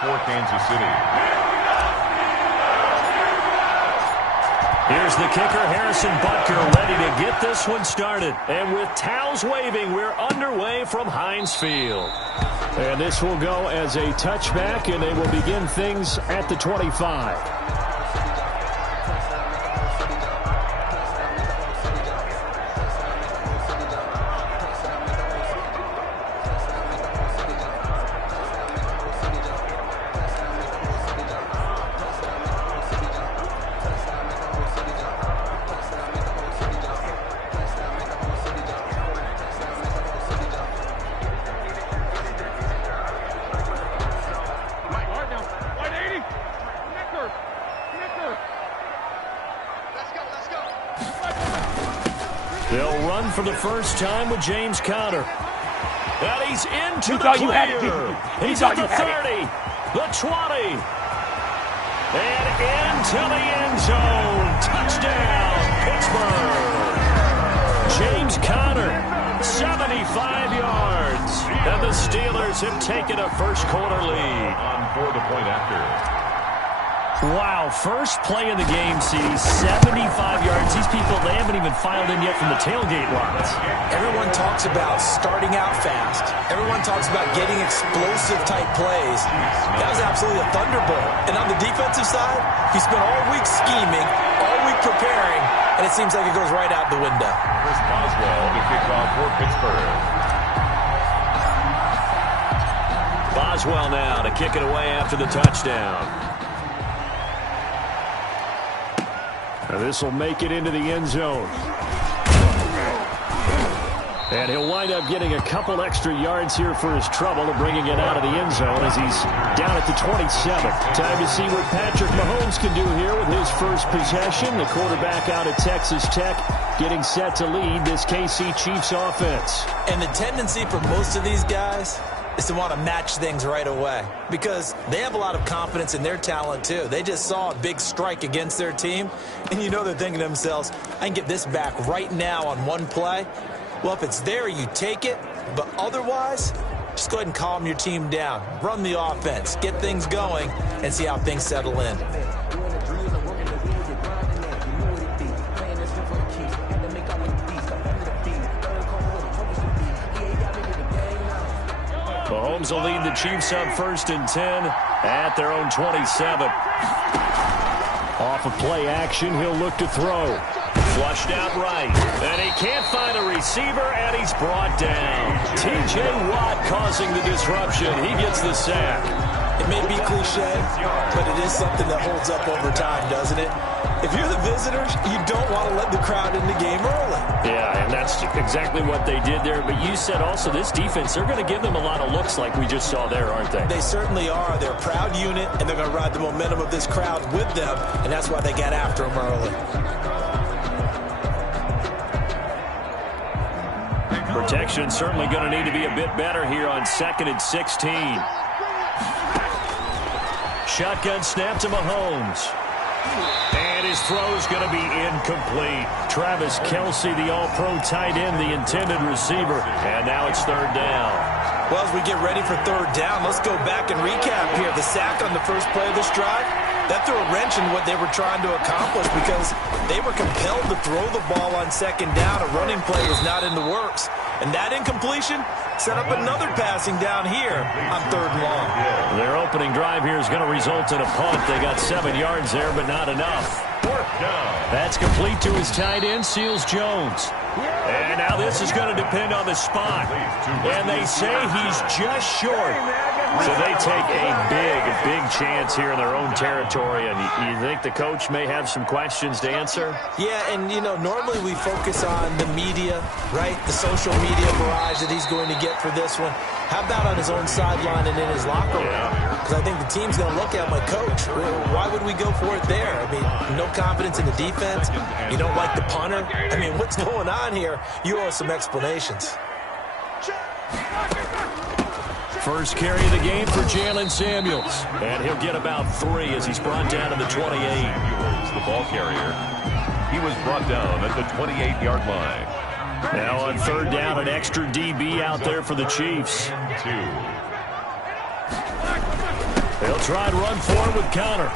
For Kansas City. Here's the kicker, Harrison Butker, ready to get this one started. And with towels waving, we're underway from Heinz Field. And this will go as a touchback, and they will begin things at the 25. They'll run for the first time with James Conner. And he's into the clear. He's at the 30, the 20, and into the end zone. Touchdown, Pittsburgh. James Conner, 75 yards. And the Steelers have taken a first-quarter lead. On for the point after. Wow, first play of the game sees 75 yards. These people, they haven't even filed in yet from the tailgate lines. Everyone talks about starting out fast. Everyone talks about getting explosive-type plays. That was absolutely a thunderbolt. And on the defensive side, he spent all week scheming, all week preparing, and it seems like it goes right out the window. Chris Boswell to kick off for Pittsburgh. Boswell now to kick it away after the touchdown. This will make it into the end zone. And he'll wind up getting a couple extra yards here for his trouble of bringing it out of the end zone as he's down at the 27. Time to see what Patrick Mahomes can do here with his first possession. The quarterback out at Texas Tech getting set to lead this KC Chiefs offense. And the tendency for most of these guys is to want to match things right away because they have a lot of confidence in their talent too. They just saw a big strike against their team, and you know they're thinking to themselves, I can get this back right now on one play. Well, if it's there, you take it, but otherwise, just go ahead and calm your team down. Run the offense, get things going, and see how things settle in. Mahomes will lead the Chiefs up 1st and 10 at their own 27. Off of play action, he'll look to throw. Flushed out right. And he can't find a receiver, and he's brought down. T.J. Watt causing the disruption. He gets the sack. It may be cliche, but it is something that holds up over time, doesn't it? If you're the visitors, you don't want to let the crowd in the game early. Yeah, and that's exactly what they did there. But you said also this defense, they're going to give them a lot of looks like we just saw there, aren't they? They certainly are. They're a proud unit, and they're going to ride the momentum of this crowd with them, and that's why they got after them early. Protection certainly going to need to be a bit better here on 2nd and 16. Shotgun snap to Mahomes. And his throw is going to be incomplete. Travis Kelce, the all-pro tight end, the intended receiver. And now it's 3rd down. Well, as we get ready for 3rd down, let's go back and recap here. The sack on the first play of this drive, that threw a wrench in what they were trying to accomplish because they were compelled to throw the ball on 2nd down. A running play was not in the works. And that incompletion set up another passing down here on 3rd and long. Their opening drive here is going to result in a punt. They got 7 yards there, but not enough. 4th down. That's complete to his tight end, Seals Jones. And now this is going to depend on the spot. And they say he's just short. So they take a big chance here in their own territory. And you think the coach may have some questions to answer? Yeah, and, you know, normally we focus on the media, right? The social media barrage that he's going to get for this one. How about on his own sideline and in his locker room? Because I think the team's going to look at my coach. Why would we go for it there? I mean, no confidence in the defense. You don't like the punter. I mean, what's going on here? You owe us some explanations. First carry of the game for Jalen Samuels. And he'll get about 3 as he's brought down to the 28. Samuels, the ball carrier. He was brought down at the 28-yard line. Now on 3rd down, an extra DB out there for the Chiefs. 2. They'll He'll try and run forward with Connor.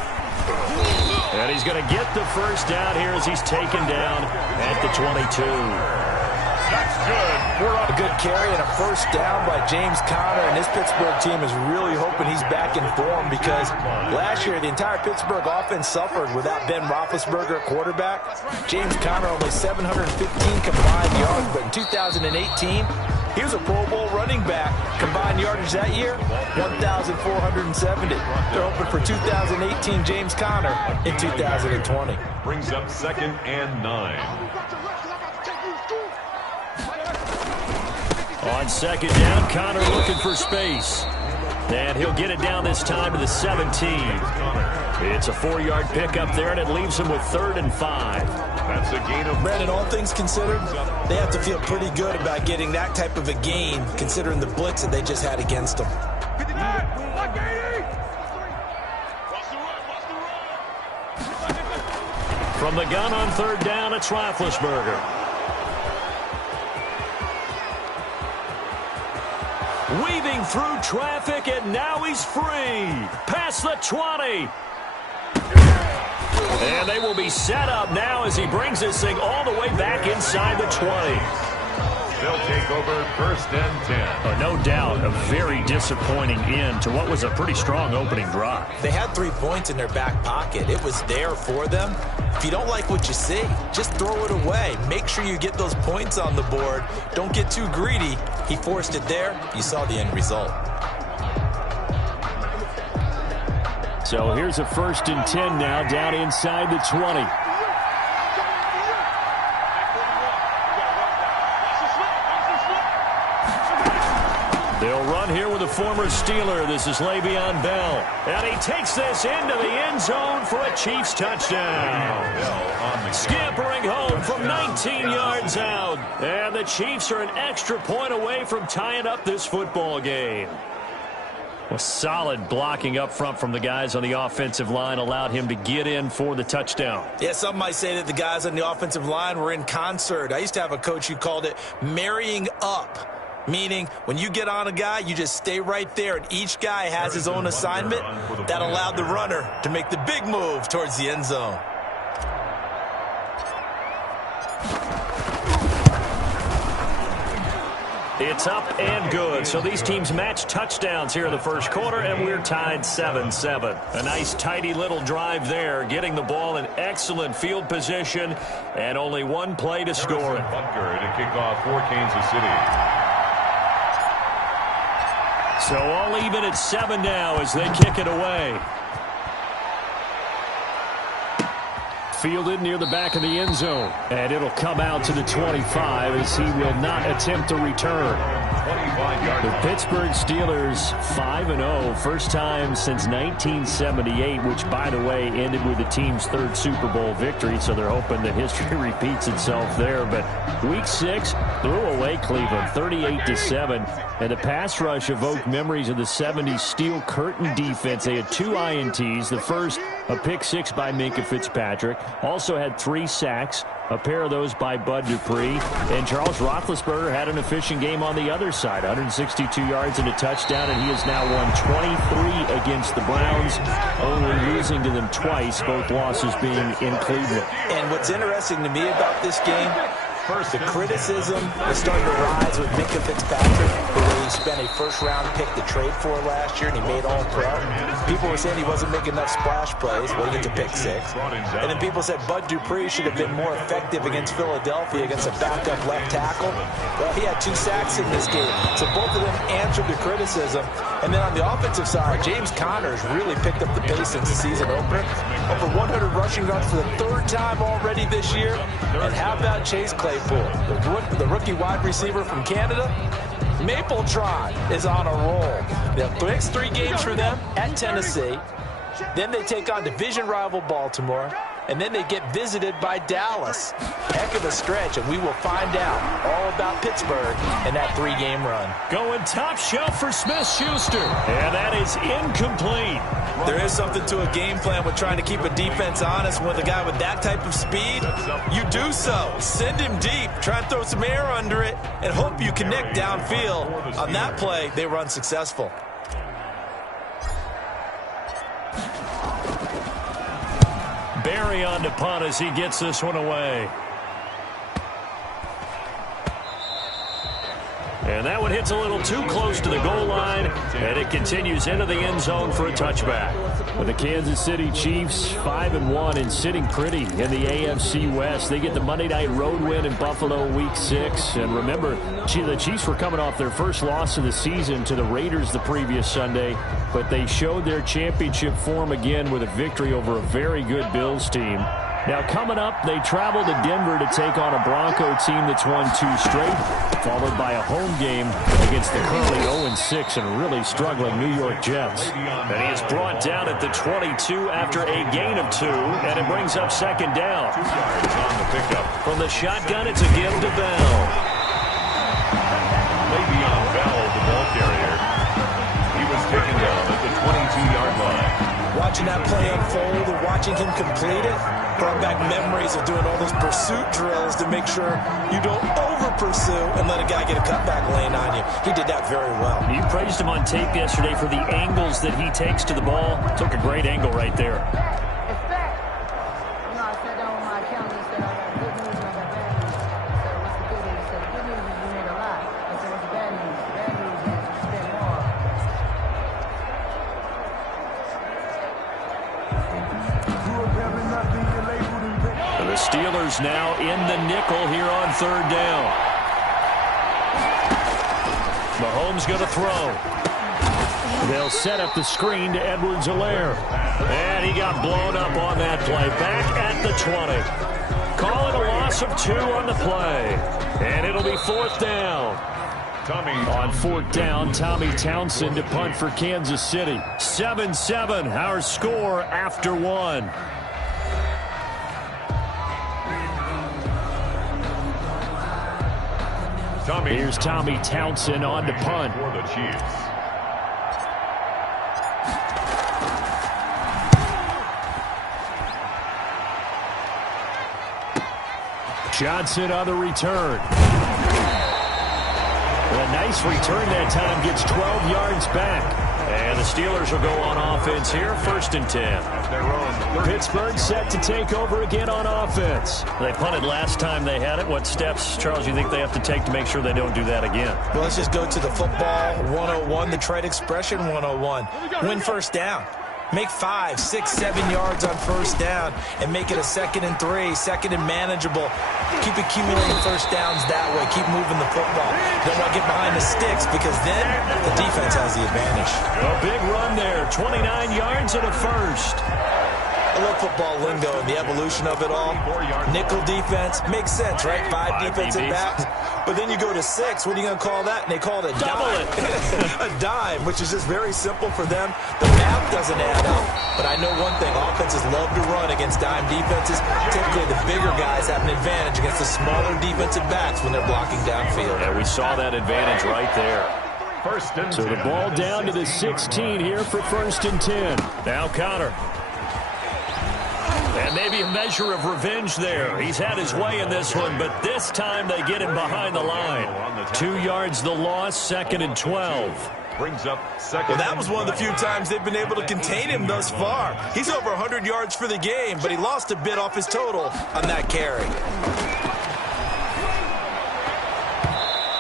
And he's going to get the first down here as he's taken down at the 22. That's good. A good carry and a first down by James Conner, and this Pittsburgh team is really hoping he's back in form because last year the entire Pittsburgh offense suffered without Ben Roethlisberger at quarterback. James Conner only 715 combined yards, but in 2018 he was a Pro Bowl running back. Combined yardage that year, 1,470. They're hoping for 2018 James Conner in 2020. Brings up 2nd and 9. On 2nd down, Connor looking for space. And he'll get it down this time to the 17. It's a 4-yard pickup there, and it leaves him with 3rd and 5. That's a gain of... Brandon, all things considered, they have to feel pretty good about getting that type of a gain, considering the blitz that they just had against them. From the gun on 3rd down, it's Roethlisberger. Weaving through traffic, and now he's free. Past the 20. And they will be set up now as he brings this thing all the way back inside the 20. They'll take over 1st and 10. No doubt a very disappointing end to what was a pretty strong opening drive. They had 3 points in their back pocket. It was there for them. If you don't like what you see, just throw it away. Make sure you get those points on the board. Don't get too greedy. He forced it there. You saw the end result. So here's a 1st and 10 now down inside the 20. They'll run here with a former Steeler. This is Le'Veon Bell. And he takes this into the end zone for a Chiefs touchdown. Scampering home from 19 yards out. And the Chiefs are an extra point away from tying up this football game. Well, solid blocking up front from the guys on the offensive line allowed him to get in for the touchdown. Yeah, some might say that the guys on the offensive line were in concert. I used to have a coach who called it marrying up. Meaning, when you get on a guy, you just stay right there, and each guy has his own assignment. That allowed the runner to make the big move towards the end zone. It's up and good. So these teams match touchdowns here in the first quarter, and we're tied 7-7. A nice, tidy little drive there, getting the ball in excellent field position, and only one play to score it. Butker to kick off for Kansas City. So all even at 7 now as they kick it away. Fielded near the back of the end zone. And it'll come out to the 25 as he will not attempt to return. The Pittsburgh Steelers 5-0. First time since 1978, which, by the way, ended with the team's 3rd Super Bowl victory. So they're hoping that history repeats itself there. But Week 6 threw away Cleveland 38-7. And the pass rush evoked memories of the 70s Steel Curtain defense. They had 2 INTs. The first, a pick 6 by Minkah Fitzpatrick. Also had 3 sacks. A pair of those by Bud Dupree. And Charles Roethlisberger had an efficient game on the other side. 162 yards and a touchdown, and he has now won 23 against the Browns, only losing to them twice, both losses being in Cleveland. And what's interesting to me about this game, the criticism is starting to rise with Minkah Fitzpatrick, who he spent a first-round pick to trade for last year, and he made All-Pro. People were saying he wasn't making enough splash plays. Well, he gets a pick 6. And then people said Bud Dupree should have been more effective against Philadelphia against a backup left tackle. Well, he had 2 sacks in this game. So both of them answered the criticism. And then on the offensive side, James Conner has really picked up the pace since the season opener. Over 100 rushing yards for the 3rd time already this year. And how about Chase Claypool, the rookie wide receiver from Canada? Mapletron is on a roll. The next 3 games for them at Tennessee. Then they take on division rival Baltimore. And then they get visited by Dallas. Heck of a stretch, and we will find out all about Pittsburgh in that 3-game run. Going top shelf for Smith-Schuster. And that is incomplete. There is something to a game plan with trying to keep a defense honest. With a guy with that type of speed, you do so. Send him deep. Try and throw some air under it and hope you connect downfield. On that play, they were unsuccessful. Barry on to punt as he gets this one away. And that one hits a little too close to the goal line, and it continues into the end zone for a touchback. With the Kansas City Chiefs 5-1 and sitting pretty in the AFC West. They get the Monday night road win in Buffalo Week 6. And remember, the Chiefs were coming off their first loss of the season to the Raiders the previous Sunday, but they showed their championship form again with a victory over a very good Bills team. Now, coming up, they travel to Denver to take on a Bronco team that's won 2 straight, followed by a home game against the currently 0-6 and really struggling New York Jets. And he is brought down at the 22 after a gain of 2, and it brings up second down. 2 yards on the pickup. From the shotgun, it's a give to Bell. Le'Veon Bell, the ball carrier. He was taken down at the 22-yard line. Watching that play unfold and watching him complete it brought back memories of doing all those pursuit drills to make sure you don't over-pursue and let a guy get a cutback lane on you. He did that very well. You praised him on tape yesterday for the angles that he takes to the ball. Took a great angle right there. Steelers now in the nickel here on 3rd down. Mahomes going to throw. They'll set up the screen to Edwards-Helaire. And he got blown up on that play. Back at the 20. Call it a loss of 2 on the play. And it'll be 4th down. On 4th down, Tommy Townsend to punt for Kansas City. 7-7, our score after 1. Here's Tommy Townsend on to punt. For the Chiefs. Johnson on the return. A nice return that time, gets 12 yards back. And the Steelers will go on offense here, 1st and 10. Pittsburgh set to take over again on offense. They punted last time they had it. What steps, Charles, do you think they have to take to make sure they don't do that again? Well, let's just go to the football 101, the trade expression 101. Win 1st down. Make 5, 6, 7 yards on 1st down and make it a 2nd and 3, 2nd and manageable. Keep accumulating 1st downs that way. Keep moving the football. Don't want to get behind the sticks because then the defense has the advantage. A big run there, 29 yards and a 1st. I love football lingo and the evolution of it all. Nickel defense makes sense, right? 5 defensive backs. But then you go to 6. What are you going to call that? And they call it a dime. A dime, which is just very simple for them. The math doesn't add up. But I know one thing. Offenses love to run against dime defenses. Typically, the bigger guys have an advantage against the smaller defensive backs when they're blocking downfield. Yeah, we saw that advantage right there. So the ball down to the 16 here for 1st and 10. Now Connor. And maybe a measure of revenge there. He's had his way in this one, but this time they get him behind the line. 2 yards the loss, 2nd and 12. Brings up 2nd. Well, that was one of the few times they've been able to contain him thus far. He's over 100 yards for the game, but he lost a bit off his total on that carry.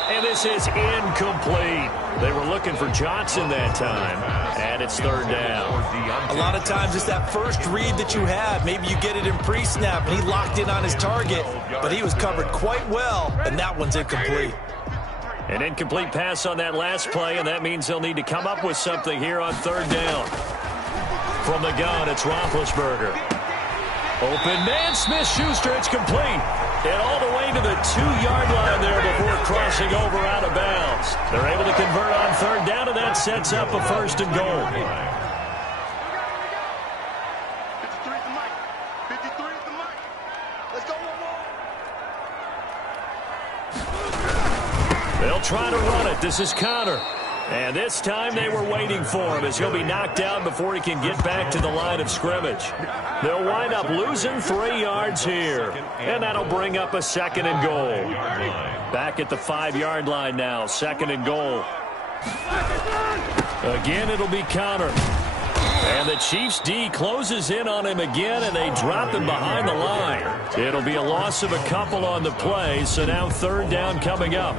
And this is incomplete. They were looking for Johnson that time, and it's 3rd down. A lot of times it's that first read that you have. Maybe you get it in pre-snap, and he locked in on his target, but he was covered quite well, and that one's incomplete. An incomplete pass on that last play, and that means they'll need to come up with something here on 3rd down. From the gun, it's Roethlisberger. Open man, Smith-Schuster, it's complete. And all the way to the 2-yard line there before crossing over out of bounds. They're able to convert on 3rd down, and that sets up a 1st and goal. 53 at the mic. 53 at the mic. Let's go one more. They'll try to run it. This is Connor. And this time they were waiting for him as he'll be knocked down before he can get back to the line of scrimmage. They'll wind up losing 3 yards here. And that'll bring up a 2nd and goal. Back at the 5-yard line now, 2nd and goal. Again, it'll be Connor. And the Chiefs D closes in on him again, and they drop him behind the line. It'll be a loss of a couple on the play, so now third down coming up.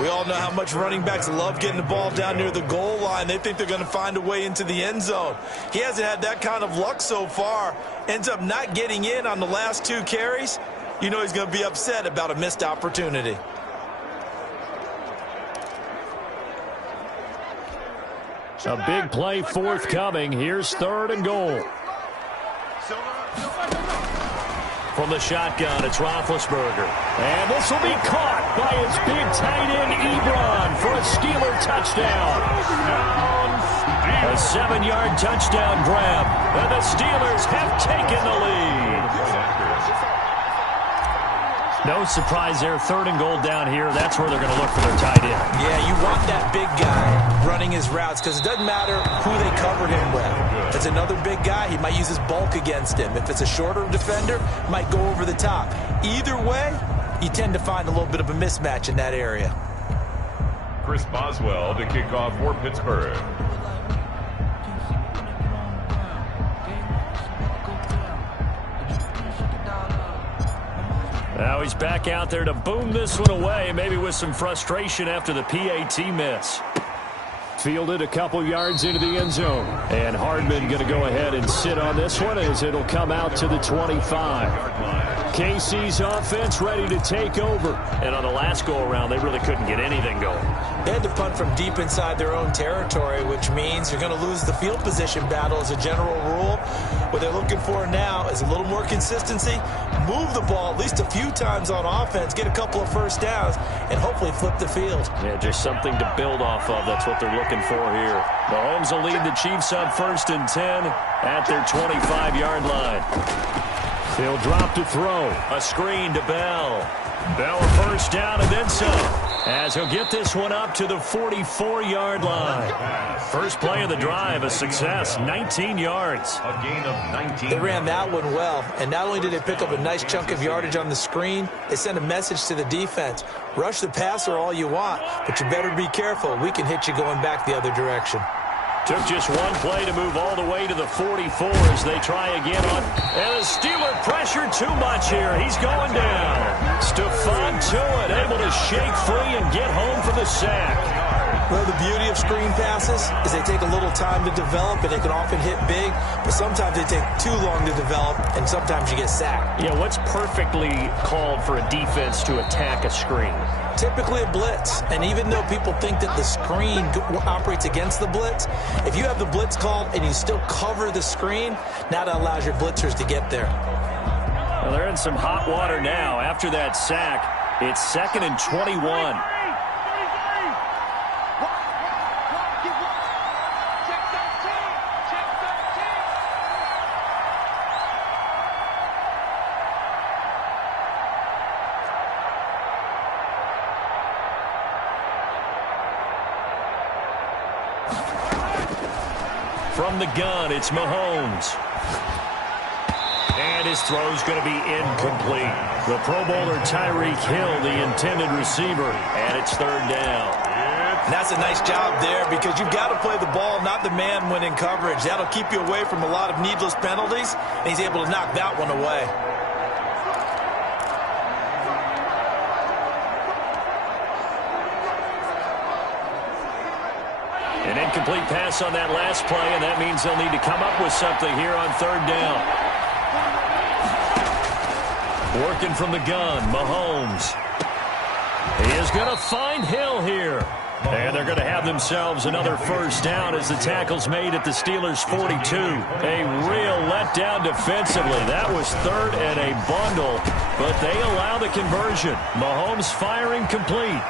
We all know how much running backs love getting the ball down near the goal line. They think they're going to find a way into the end zone. He hasn't had that kind of luck so far. Ends up not getting in on the last 2 carries. You know he's going to be upset about a missed opportunity. A big play forthcoming. Here's third and goal. From the shotgun, it's Roethlisberger. And this will be caught by his big tight end, Ebron, for a Steeler touchdown. A 7-yard touchdown grab. And the Steelers have taken the lead. No surprise there. Third and goal down here. That's where they're going to look for their tight end. Yeah, you want that big guy running his routes because it doesn't matter who they covered him with. If it's another big guy, he might use his bulk against him. If it's a shorter defender, might go over the top. Either way, you tend to find a little bit of a mismatch in that area. Chris Boswell to kick off for Pittsburgh. Now he's back out there to boom this one away, maybe with some frustration after the PAT miss. Fielded a couple yards into the end zone. And Hardman going to go ahead and sit on this one as it'll come out to the 25. KC's offense ready to take over. And on the last go-around, they really couldn't get anything going. They had to punt from deep inside their own territory, which means you're going to lose the field position battle as a general rule. What they're looking for now is a little more consistency, move the ball at least a few times on offense, get a couple of first downs, and hopefully flip the field. Yeah, just something to build off of. That's what they're looking for here. Mahomes will lead the Chiefs on 1st and 10 at their 25-yard line. He'll drop to throw. A screen to Bell. Bell a first down and then some, as he'll get this one up to the 44-yard line. First play of the drive, a success, 19 yards. A gain of 19. They ran that one well, and not only did they pick up a nice chunk of yardage on the screen, they sent a message to the defense. Rush the passer all you want, but you better be careful. We can hit you going back the other direction. Took just one play to move all the way to the 44 as they try again on. And the Steeler pressured too much here. He's going down. Stephon Tuitt able to shake free and get home for the sack. Well, the beauty of screen passes is they take a little time to develop, and they can often hit big, but sometimes they take too long to develop, and sometimes you get sacked. Yeah, what's perfectly called for a defense to attack a screen? Typically a blitz, and even though people think that the screen operates against the blitz, if you have the blitz called and you still cover the screen, now that allows your blitzers to get there. Well, they're in some hot water now. After that sack, it's 2nd and 21. From the gun, it's Mahomes. And his throw's going to be incomplete. The Pro Bowler Tyreek Hill, the intended receiver, and it's third down. And that's a nice job there because you've got to play the ball, not the man when in coverage. That'll keep you away from a lot of needless penalties, and he's able to knock that one away. An incomplete pass on that last play, and that means they'll need to come up with something here on third down. Working from the gun, Mahomes. He is going to find Hill here. And they're going to have themselves another first down as the tackle's made at the Steelers' 42. A real letdown defensively. That was third and a bundle, but they allow the conversion. Mahomes firing complete.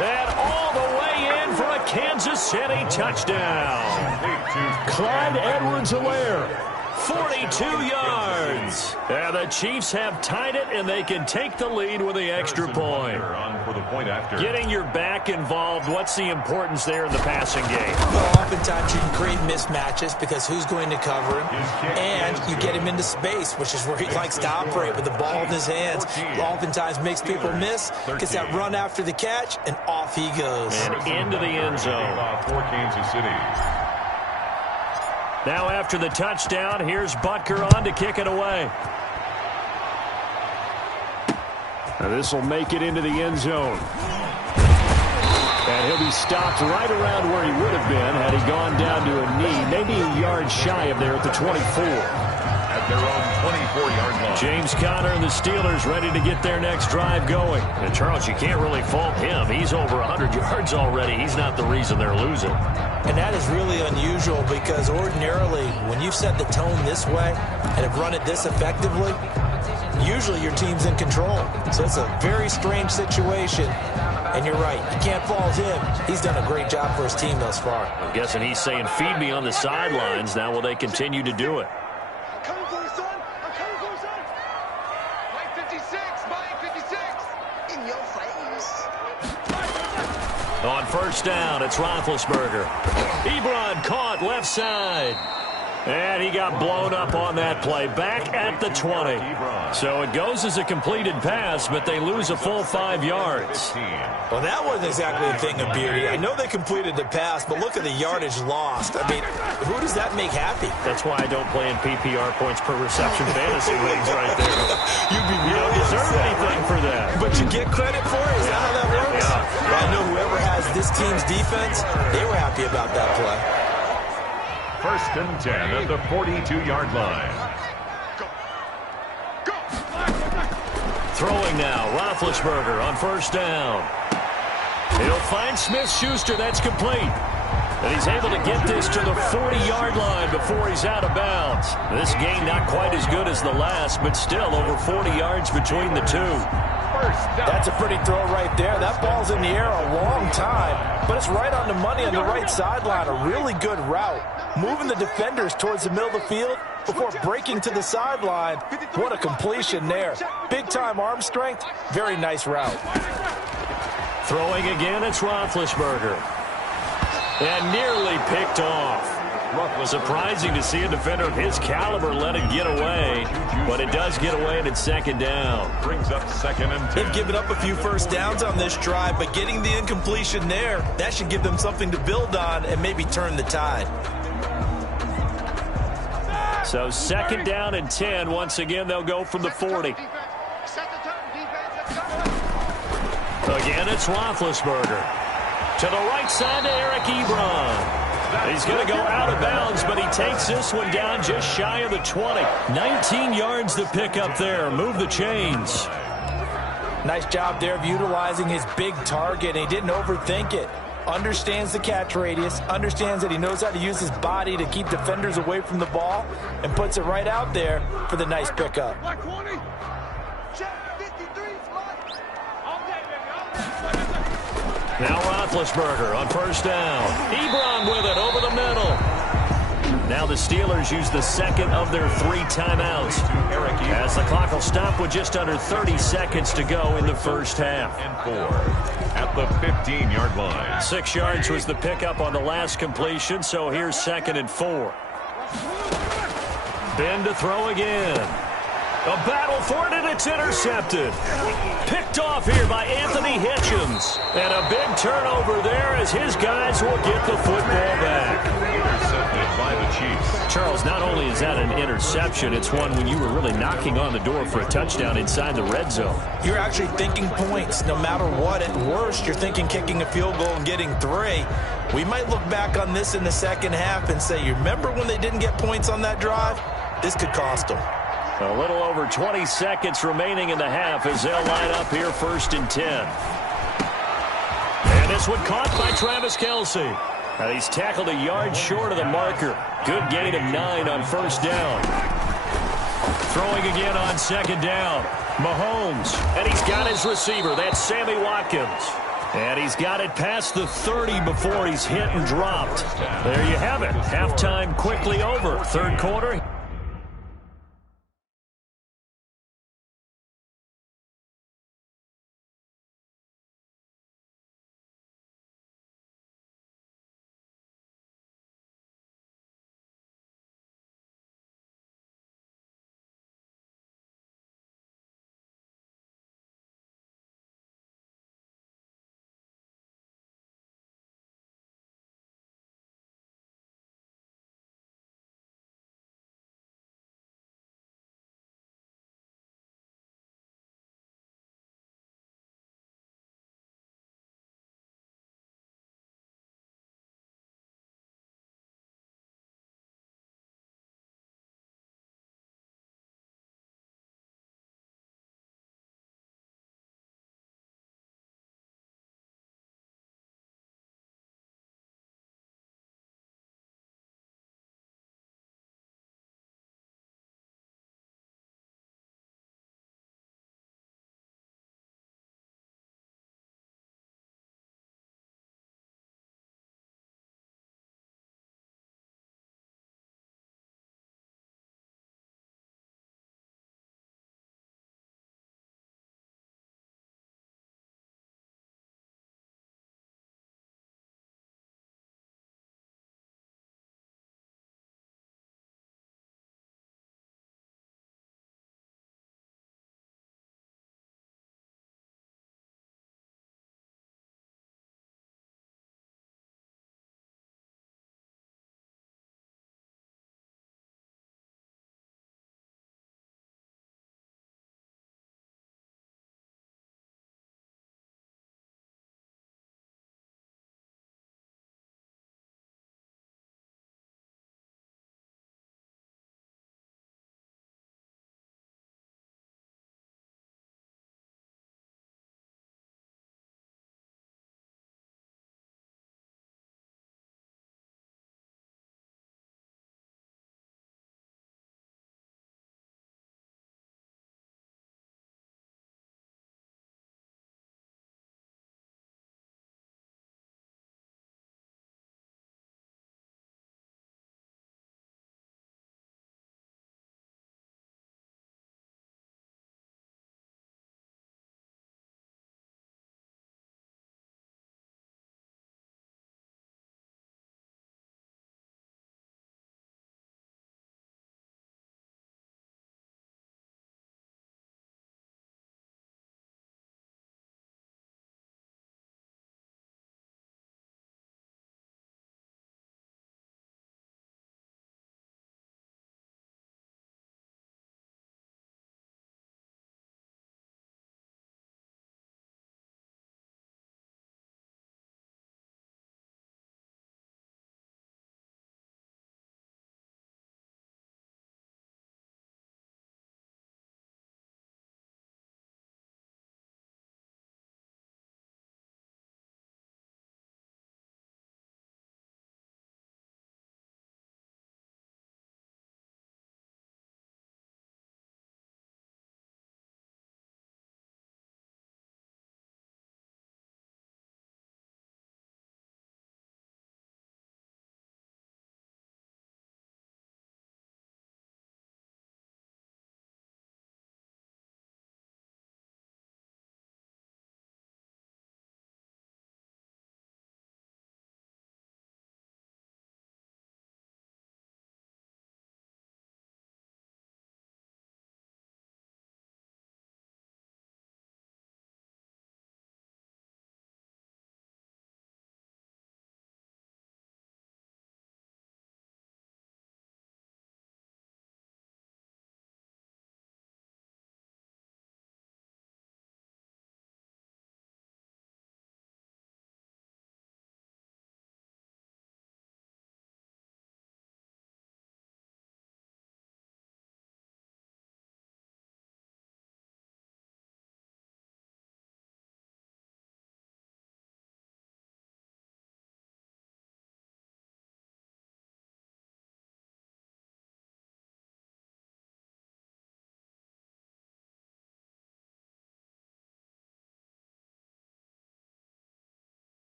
And all the way in for a Kansas City touchdown. Clyde Edwards-Helaire. 42 yards. And the Chiefs have tied it, and they can take the lead with the extra point. Getting your back involved, what's the importance there in the passing game? Well, oftentimes you can create mismatches because who's going to cover him, and you get him into space, which is where he likes to operate with the ball in his hands. Oftentimes makes people miss, gets that run after the catch, and off he goes. And into the end zone. For Kansas City. Now after the touchdown, here's Butker on to kick it away. Now this will make it into the end zone. And he'll be stopped right around where he would have been had he gone down to a knee, maybe a yard shy of there at the 24. At their own 24-yard line. James Conner and the Steelers ready to get their next drive going. And Charles, you can't really fault him. He's over 100 yards already. He's not the reason they're losing. And that is really unusual because ordinarily when you've set the tone this way and have run it this effectively, usually your team's in control. So it's a very strange situation. And you're right, you can't fault him. He's done a great job for his team thus far. I'm guessing he's saying, feed me on the sidelines. Now will they continue to do it? I'm coming for you, son. I'm coming for you, son. Mike 56. Mike 56. In your face. On first down, it's Roethlisberger. Ebron caught left side. And he got blown up on that play. Back at the 20. So it goes as a completed pass, but they lose a full 5 yards. Well, that wasn't exactly a thing of beauty. I know they completed the pass, but look at the yardage lost. I mean, who does that make happy? That's why I don't play in PPR points per reception fantasy leagues right there. You'd be You don't deserve anything for that. But you get credit for it? Is that how that works? Yeah. Well, I know whoever has this team's defense, they were happy about that play. First and 10 at the 42-yard line. Throwing now, Roethlisberger on first down. He'll find Smith-Schuster. That's complete. And he's able to get this to the 40-yard line before he's out of bounds. This game not quite as good as the last, but still over 40 yards between the two. That's a pretty throw right there. That ball's in the air a long time, but it's right on the money on the right sideline. A really good route. Moving the defenders towards the middle of the field before breaking to the sideline. What a completion there. Big-time arm strength. Very nice route. Throwing again, it's Roethlisberger. And nearly picked off. Surprising to see a defender of his caliber let it get away, but it does get away and it's second down. Brings up second and 10. They've given up a few first downs on this drive, but getting the incompletion there, that should give them something to build on and maybe turn the tide. So second down and 10. Once again, they'll go from the 40. Again, it's Roethlisberger. To the right side to Eric Ebron. He's going to go out of bounds, but he takes this one down just shy of the 20. 19 yards to pick up there. Move the chains. Nice job there of utilizing his big target. He didn't overthink it. Understands the catch radius, understands that he knows how to use his body to keep defenders away from the ball, and puts it right out there for the nice pickup. Now Roethlisberger on first down. Ebron with it over the middle. Now the Steelers use the second of their 3 timeouts as the clock will stop with just under 30 seconds to go in the first half. And 4 at the 15-yard line. 6 yards was the pickup on the last completion, so here's second and 4. Ben to throw again. A battle for it, and it's intercepted. Picked off here by Anthony Hitchens. And a big turnover there as his guys will get the football back. Intercepted by the Chiefs. Charles, not only is that an interception, it's one when you were really knocking on the door for a touchdown inside the red zone. You're actually thinking points no matter what. At worst, you're thinking kicking a field goal and getting 3. We might look back on this in the second half and say, you remember when they didn't get points on that drive? This could cost them. A little over 20 seconds remaining in the half as they'll line up here first and 10. And this one caught by Travis Kelce. And he's tackled a yard short of the marker. Good gain of 9 on first down. Throwing again on second down. Mahomes. And he's got his receiver. That's Sammy Watkins. And he's got it past the 30 before he's hit and dropped. There you have it. Halftime quickly over. Third quarter.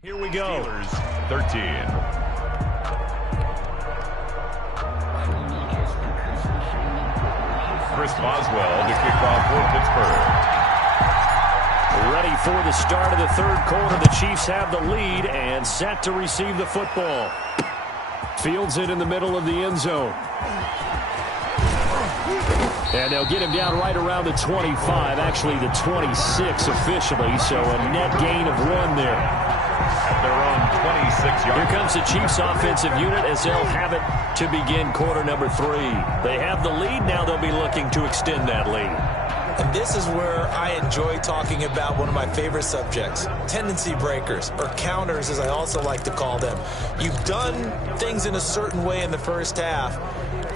Here we go. Steelers 13. Chris Boswell to kick off for Pittsburgh. Ready for the start of the third quarter. The Chiefs have the lead and set to receive the football. Fields it in the middle of the end zone. And they'll get him down right around the 25, actually the 26 officially, so a net gain of 1 there. At their own 26 yards. Here comes the Chiefs offensive unit as they'll have it to begin quarter number 3. They have the lead, now they'll be looking to extend that lead. And this is where I enjoy talking about one of my favorite subjects, tendency breakers, or counters as I also like to call them. You've done things in a certain way in the first half,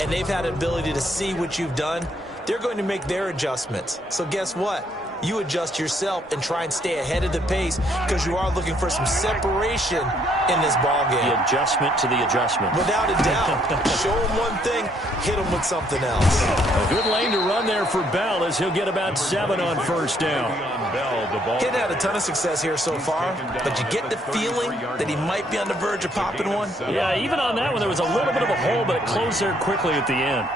and they've had an ability to see what you've done. They're going to make their adjustments. So guess what? You adjust yourself and try and stay ahead of the pace because you are looking for some separation in this ball game. The adjustment to the adjustment. Without a doubt. Show them one thing, hit them with something else. A good lane to run there for Bell as he'll get about 7 on first down. He hadn't had a ton of success here so far, but you get the feeling that he might be on the verge of popping one. Yeah, even on that one, there was a little bit of a hole, but it closed there quickly at the end.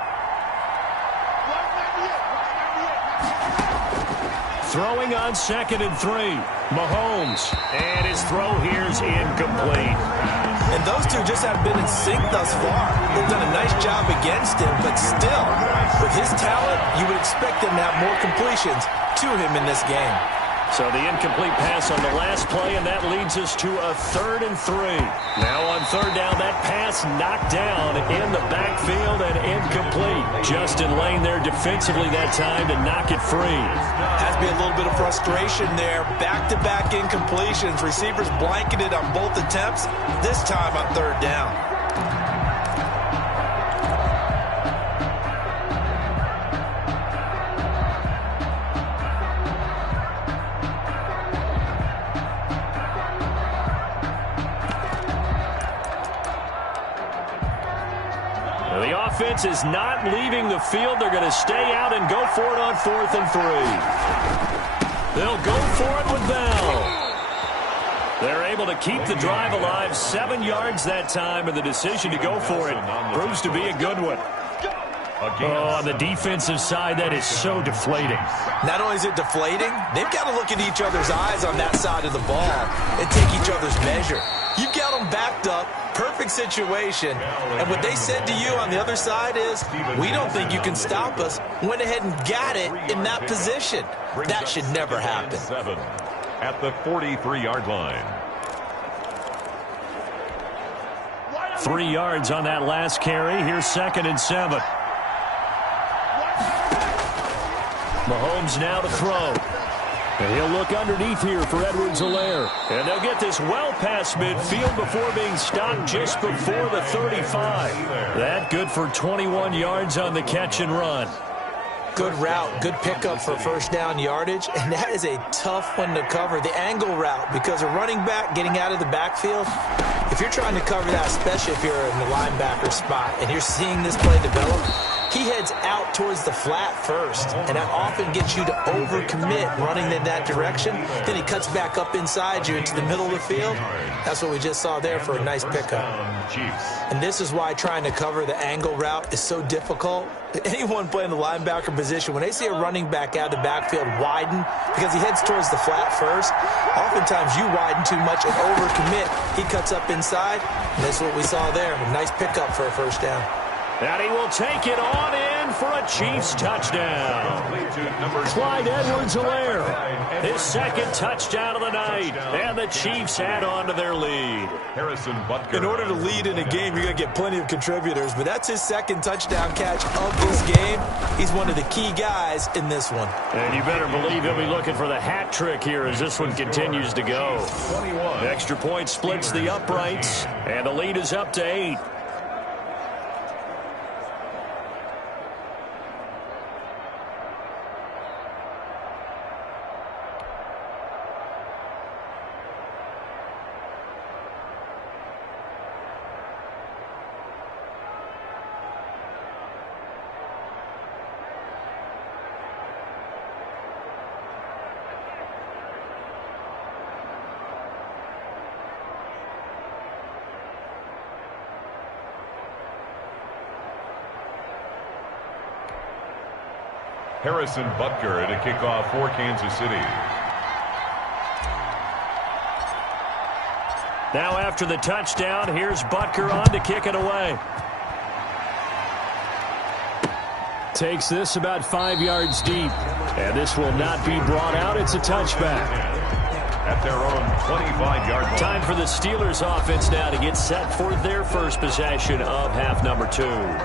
Throwing on 2nd and 3. Mahomes. And his throw here's incomplete. And those two just haven't been in sync thus far. They've done a nice job against him, but still, with his talent, you would expect him to have more completions to him in this game. So the incomplete pass on the last play, and that leads us to a 3rd and 3. Now on 3rd down, that pass knocked down in the backfield and incomplete. Justin Lane there defensively that time to knock it free. Has to be a little bit of frustration there. Back-to-back incompletions. Receivers blanketed on both attempts, this time on 3rd down. Offense is not leaving the field. They're going to stay out and go for it on 4th and 3. They'll go for it with Bell. They're able to keep the drive alive. 7 yards that time, and the decision to go for it proves to be a good one. Oh, on the defensive side, that is so deflating. Not only is it deflating, they've got to look at each other's eyes on that side of the ball and take each other's measure. You've got them backed up, perfect situation, and what they said to you on the other side is, we don't think you can stop us. Went ahead and got it in that position. That should never happen. At the 43-yard line. 3 yards on that last carry. Here's 2nd and 7. Mahomes now to throw. And he'll look underneath here for Edwards-Helaire. And they'll get this well past midfield before being stopped just before the 35. That good for 21 yards on the catch and run. Good route, good pickup for 1st down yardage, and that is a tough one to cover, the angle route, because a running back getting out of the backfield, if you're trying to cover that, especially if you're in the linebacker spot and you're seeing this play develop, he heads out towards the flat first, and that often gets you to overcommit running in that direction. Then he cuts back up inside you into the middle of the field. That's what we just saw there for a nice pickup. And this is why trying to cover the angle route is so difficult. Anyone playing the linebacker position, when they see a running back out of the backfield widen because he heads towards the flat first, oftentimes you widen too much and overcommit. He cuts up inside, and that's what we saw there. A nice pickup for a 1st down. And he will take it on in for a Chiefs touchdown. Clyde Edwards-Helaire, his 2nd touchdown of the night. And the Chiefs add on to their lead. In order to lead in a game, you're going to get plenty of contributors, but that's his 2nd touchdown catch of this game. He's one of the key guys in this one. And you better believe he'll be looking for the hat trick here as this one continues to go. Extra point splits the uprights, and the lead is up to 8. Harrison Butker to kick off for Kansas City. Now after the touchdown, here's Butker on to kick it away. Takes this about 5 yards deep. And this will not be brought out. It's a touchback. At their own 25-yard line. Time for the Steelers offense now to get set for their first possession of half number 2.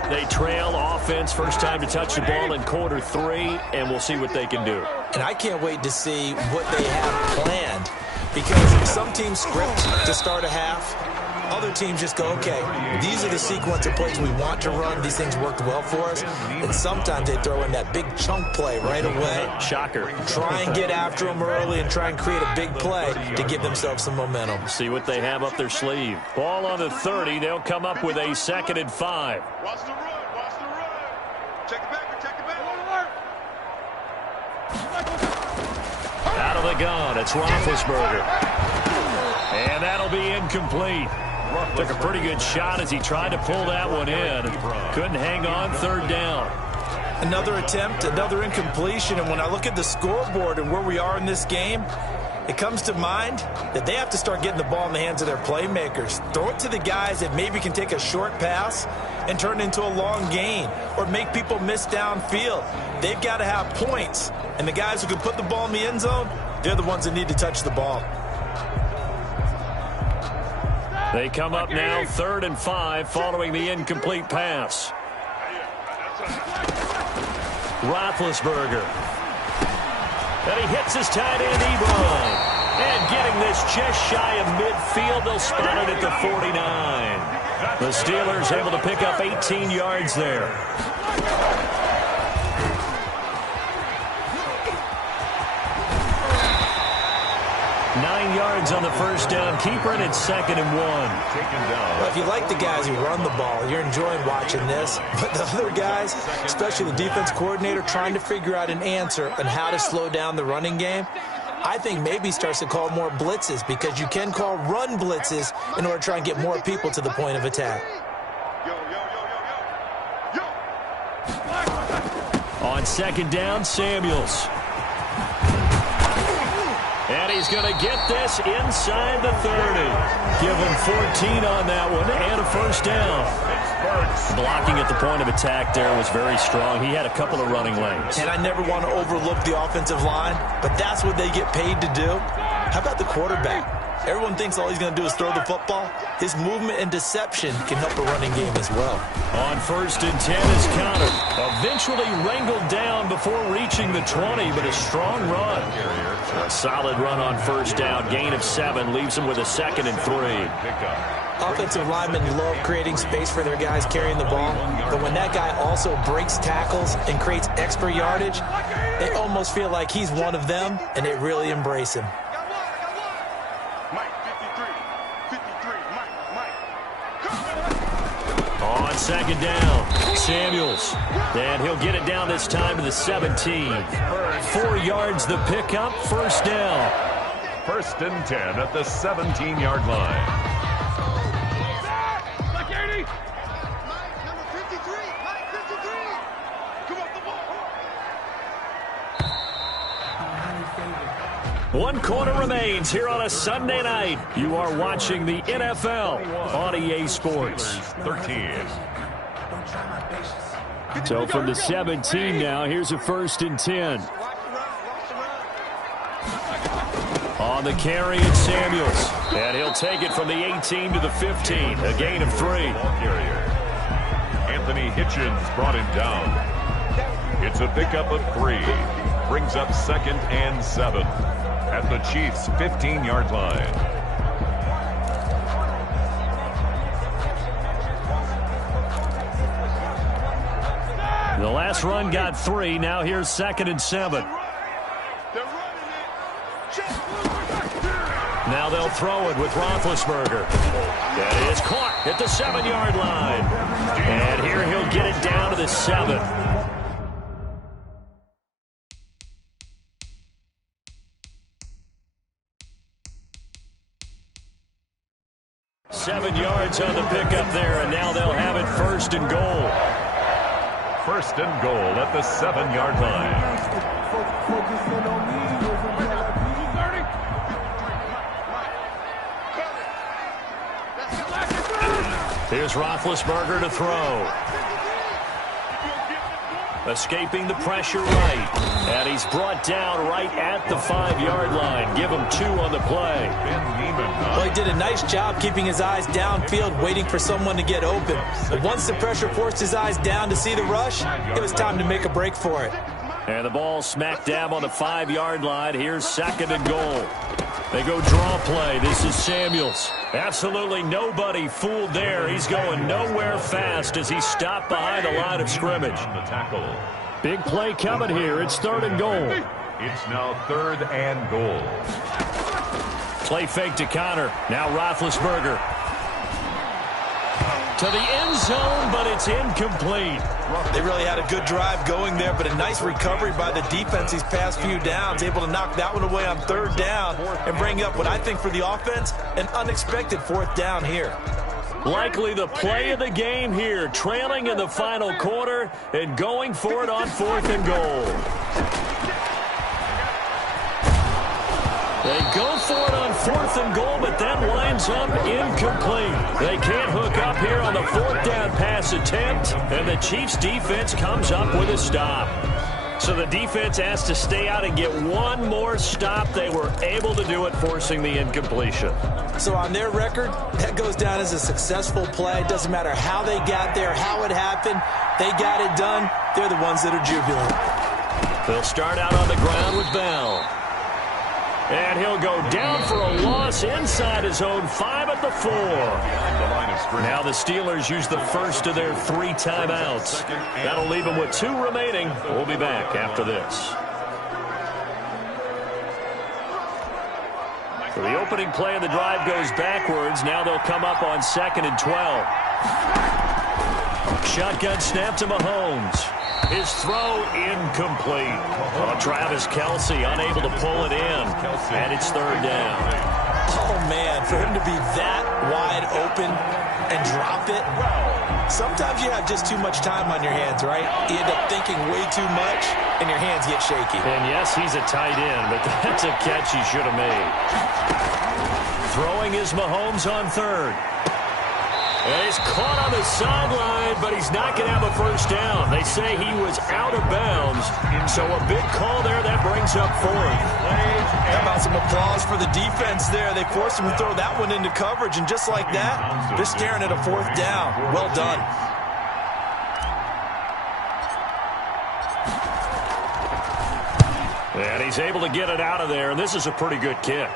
They trail offense, first time to touch the ball in quarter 3, and we'll see what they can do. And I can't wait to see what they have planned, because some teams script to start a half. Other teams just go, okay, these are the sequence of plays we want to run. These things worked well for us. And sometimes they throw in that big chunk play right away. Shocker. Try and get after them early and try and create a big play to give themselves some momentum. See what they have up their sleeve. Ball on the 30. They'll come up with a 2nd and 5. Watch the run. Watch the run. Check it back. Check it back. Out of the gun, it's Roethlisberger. And that'll be incomplete. Took a pretty good shot as he tried to pull that one in. Couldn't hang on, 3rd down. Another attempt, another incompletion. And when I look at the scoreboard and where we are in this game, it comes to mind that they have to start getting the ball in the hands of their playmakers. Throw it to the guys that maybe can take a short pass and turn it into a long gain or make people miss downfield. They've got to have points. And the guys who can put the ball in the end zone, they're the ones that need to touch the ball. They come up now 3rd and 5 following the incomplete pass. Roethlisberger. And he hits his tight end, Ebron. And getting this just shy of midfield, they'll spot it at the 49. The Steelers able to pick up 18 yards there. 9 yards on the first down. Keeper, and it's 2nd and 1. Well, if you like the guys who run the ball, you're enjoying watching this. But the other guys, especially the defense coordinator, trying to figure out an answer on how to slow down the running game, I think maybe he starts to call more blitzes, because you can call run blitzes in order to try and get more people to the point of attack. On 2nd down, Samuels. And he's going to get this inside the 30. Give him 14 on that one and a first down. Blocking at the point of attack there was very strong. He had a couple of running lanes. And I never want to overlook the offensive line, but that's what they get paid to do. How about the quarterback? Everyone thinks all he's going to do is throw the football. His movement and deception can help a running game as well. On 1st and 10 is counted. Eventually wrangled down before reaching the 20, but a strong run. A solid run on 1st down. Gain of 7 leaves him with a 2nd and 3. Offensive linemen love creating space for their guys carrying the ball, but when that guy also breaks tackles and creates extra yardage, they almost feel like he's one of them, and they really embrace him. On 2nd down, Samuels. And he'll get it down this time to the 17. 4 yards the pickup, 1st down. 1st and 10 at the 17-yard line. One quarter remains here on a Sunday night. You are watching the NFL on EA Sports. 13. So from the 17 now, here's a 1st and 10. On the carry, it's Samuels. And he'll take it from the 18 to the 15. A gain of 3. Anthony Hitchens brought him down. It's a pickup of 3. Brings up 2nd and 7. At the Chiefs' 15-yard line. The last run got 3. Now here's 2nd and 7. Now they'll throw it with Roethlisberger. That is caught at the 7-yard line. And here he'll get it down to the 7. 7 yards on the pickup there, and now they'll have it 1st and goal. 1st and goal at the 7-yard line. Here's Roethlisberger to throw. Escaping the pressure right. And he's brought down right at the 5-yard line. Give him 2 on the play. Well, he did a nice job keeping his eyes downfield, waiting for someone to get open. But once the pressure forced his eyes down to see the rush, it was time to make a break for it. And the ball smack dab on the 5-yard line. Here's 2nd and goal. They go draw play. This is Samuels. Absolutely nobody fooled there. He's going nowhere fast as he stopped behind the line of scrimmage. Big play coming here. It's 3rd and goal. It's now 3rd and goal. Play fake to Connor. Now Roethlisberger. To the end zone, but it's incomplete. They really had a good drive going there, but a nice recovery by the defense these past few downs, able to knock that one away on 3rd down and bring up what I think for the offense, an unexpected 4th down here. Likely the play of the game here, trailing in the final quarter and going for it on 4th and goal. They go for it on 4th and goal, but that winds up incomplete. They can't hook up here on the 4th down pass attempt, and the Chiefs defense comes up with a stop. So the defense has to stay out and get one more stop. They were able to do it, forcing the incompletion. So on their record, that goes down as a successful play. It doesn't matter how they got there, how it happened. They got it done. They're the ones that are jubilant. They'll start out on the ground with Bell. And he'll go down for a loss inside his own 5 at the 4. Now the Steelers use the first of their 3 timeouts. That'll leave them with 2 remaining. We'll be back after this. So the opening play of the drive goes backwards. Now they'll come up on 2nd and 12. Shotgun snap to Mahomes. His throw incomplete. Oh, Travis Kelce unable to pull it in. And it's 3rd down. Oh, man, for him to be that wide open and drop it. Sometimes you have just too much time on your hands, right? You end up thinking way too much, and your hands get shaky. And yes, he's a tight end, but that's a catch he should have made. Throwing is Mahomes on 3rd. And he's caught on the sideline, but he's not going to have a first down. They say he was out of bounds, so a big call there that brings up 4th. How about some applause for the defense there? They forced him to throw that one into coverage, and just like that, they're staring at a 4th down. Well done. And he's able to get it out of there, and this is a pretty good kick.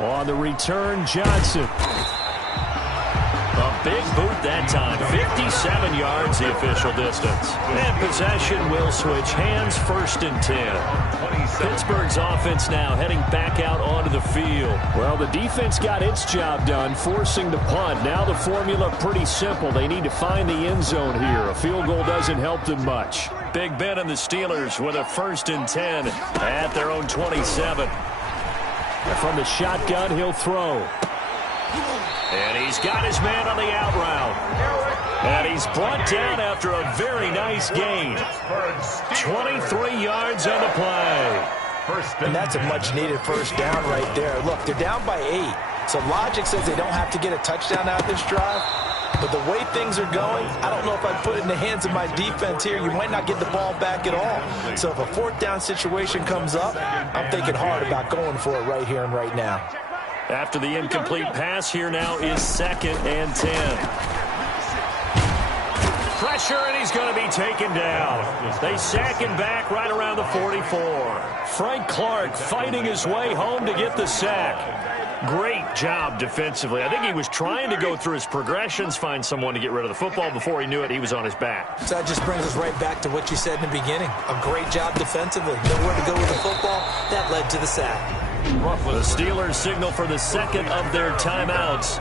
On the return, Johnson. A big boot that time. 57 yards the official distance. And possession will switch hands, 1st and 10. Pittsburgh's offense now heading back out onto the field. Well, the defense got its job done, forcing the punt. Now the formula pretty simple. They need to find the end zone here. A field goal doesn't help them much. Big Ben and the Steelers with a 1st and 10 at their own 27. From the shotgun, he'll throw. And he's got his man on the out route. And he's brought down after a very nice gain. 23 yards on the play. And that's a much-needed first down right there. Look, they're down by 8. So logic says they don't have to get a touchdown out of this drive. But the way things are going, I don't know if I'd put it in the hands of my defense here. You might not get the ball back at all. So if a 4th down situation comes up, I'm thinking hard about going for it right here and right now. After the incomplete pass, here now is 2nd and 10. Pressure, and he's going to be taken down. They sack him back right around the 44. Frank Clark fighting his way home to get the sack. Great job defensively. I think he was trying to go through his progressions, find someone to get rid of the football. Before he knew it, he was on his back. So that just brings us right back to what you said in the beginning. A great job defensively. Nowhere to go with the football. That led to the sack. The Steelers signal for the 2nd of their timeouts.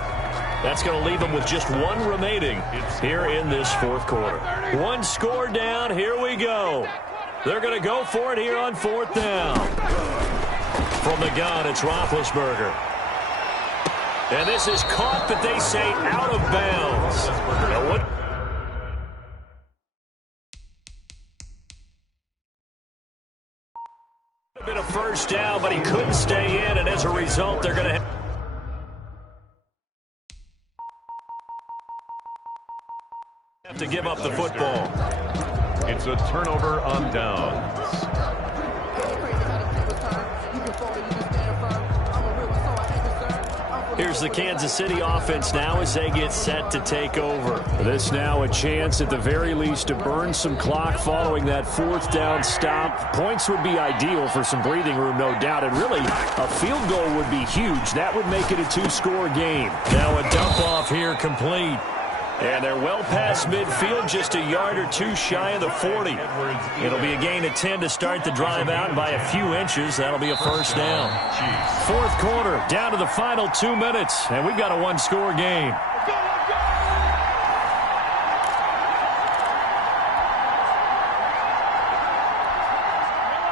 That's going to leave them with just 1 remaining here in this 4th quarter. 1 score down. Here we go. They're going to go for it here on 4th down. From the gun, it's Roethlisberger. And this is caught, but they say out of bounds. Now what? result, they're going to have to give up the football. It's a turnover on downs. Here's the Kansas City offense now as they get set to take over. This now a chance at the very least to burn some clock following that fourth down stop. Points would be ideal for some breathing room, no doubt. And really, a field goal would be huge. That would make it a two-score game. Now a dump off here complete. And they're well past midfield, just a yard or two shy of the 40. It'll be a gain of 10 to start the drive out, and by a few inches, that'll be a first down. Fourth quarter, down to the final 2 minutes, and we've got a one-score game.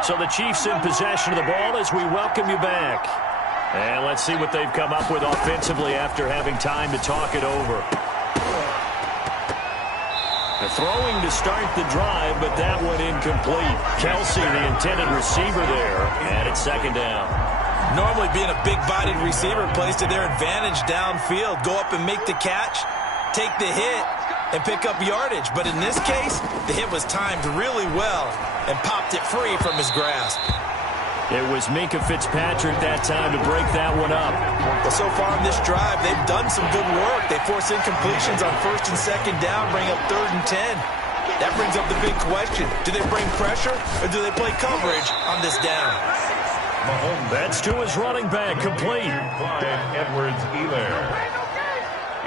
So the Chiefs in possession of the ball as we welcome you back. And let's see what they've come up with offensively after having time to talk it over. Throwing to start the drive, but that one incomplete. Kelsey, the intended receiver there, and it's second down. Normally being a big-bodied receiver plays to their advantage downfield. Go up and make the catch, take the hit, and pick up yardage. But in this case, the hit was timed really well and popped it free from his grasp. It was Minka Fitzpatrick that time to break that one up. Well, so far in this drive, they've done some good work. They force incompletions on first and second down, bring up 3rd and 10. That brings up the big question. Do they bring pressure or do they play coverage on this down? That's to his running back, complete.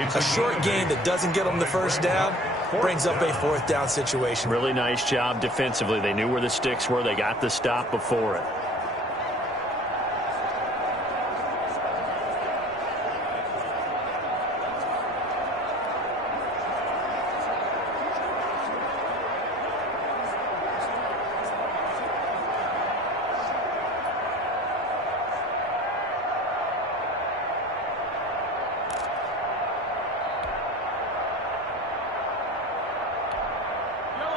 A short gain that doesn't get them the first down brings up a 4th down situation. Really nice job defensively. They knew where the sticks were. They got the stop before it.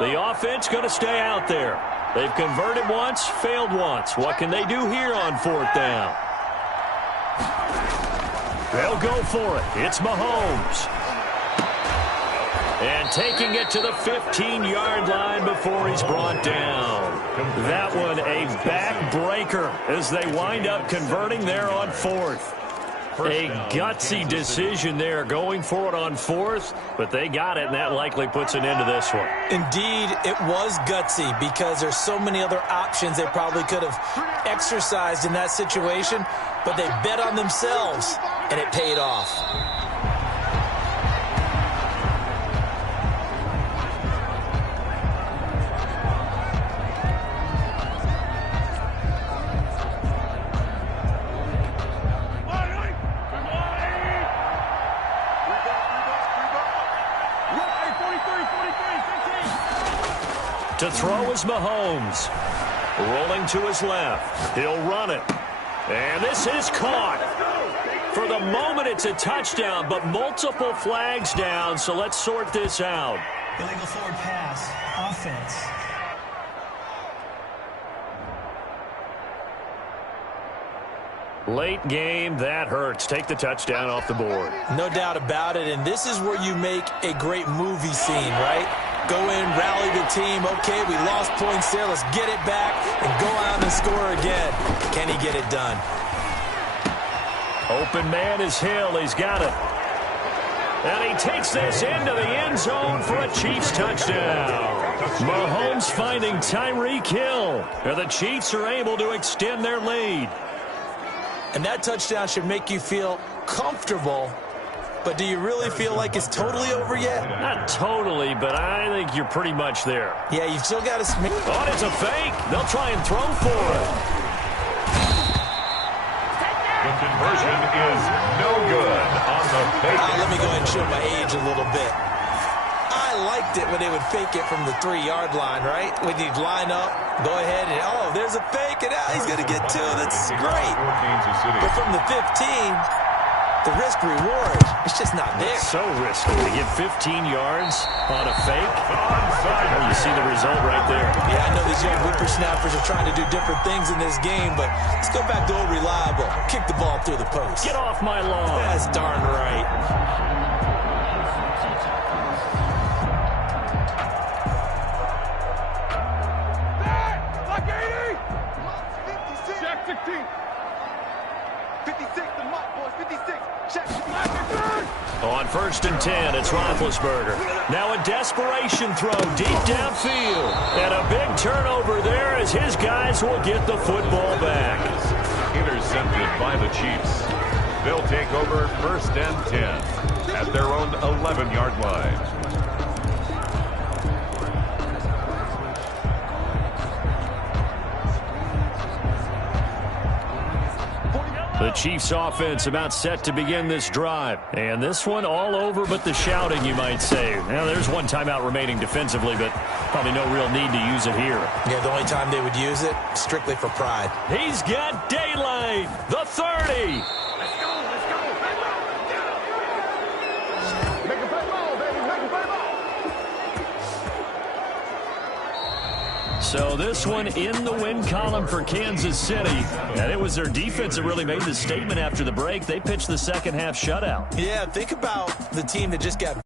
The offense going to stay out there. They've converted once, failed once. What can they do here on 4th down? They'll go for it. It's Mahomes. And taking it to the 15-yard line before he's brought down. That one a backbreaker as they wind up converting there on 4th. A gutsy decision there going for it on 4th, but they got it, and that likely puts an end to this one. Indeed, it was gutsy because there's so many other options they probably could have exercised in that situation, but they bet on themselves, and it paid off. To throw is Mahomes. Rolling to his left. He'll run it. And this is caught. For the moment, it's a touchdown, but multiple flags down, so let's sort this out. Illegal forward pass. Offense. Late game, that hurts. Take the touchdown off the board. No doubt about it, and this is where you make a great movie scene, right? Go in, rally the team. Okay, we lost points there. Let's get it back and go out and score again. Can he get it done? Open man is Hill. He's got it. And he takes this into the end zone for a Chiefs touchdown. Mahomes finding Tyreek Hill. And the Chiefs are able to extend their lead. And that touchdown should make you feel comfortable. But do you really feel like it's totally over yet? Not totally, but I think you're pretty much there. Yeah, you've still got to... Oh, it's a fake. They'll try and throw for it. The conversion is no good on the fake. Let me go ahead and show my age a little bit. I liked it when they would fake it from the 3-yard line, right? When you'd line up, go ahead and, oh, there's a fake, and now he's going to get 2. That's great. But from the 15... the risk-reward, it's just not there. It's so risky to get 15 yards on a fake. Oh, you see the result right there. Yeah, I know these young whippersnappers are trying to do different things in this game, but let's go back to old reliable. Kick the ball through the post. Get off my lawn. That's darn right. Check 16. 56, the mark, boys. 56. Check. On 1st and 10, it's Roethlisberger. Now a desperation throw deep downfield. And a big turnover there as his guys will get the football back. Intercepted by the Chiefs. They'll take over 1st and 10 at their own 11-yard line. The Chiefs offense about set to begin this drive. And this one all over but the shouting, you might say. Now, there's one timeout remaining defensively, but probably no real need to use it here. Yeah, the only time they would use it, strictly for pride. He's got daylight. The 30. Make a play ball, baby. Make a play ball. So this one in the win column for Kansas City. And it was their defense that really made the statement after the break. They pitched the second half shutout. Yeah, think about the team that just got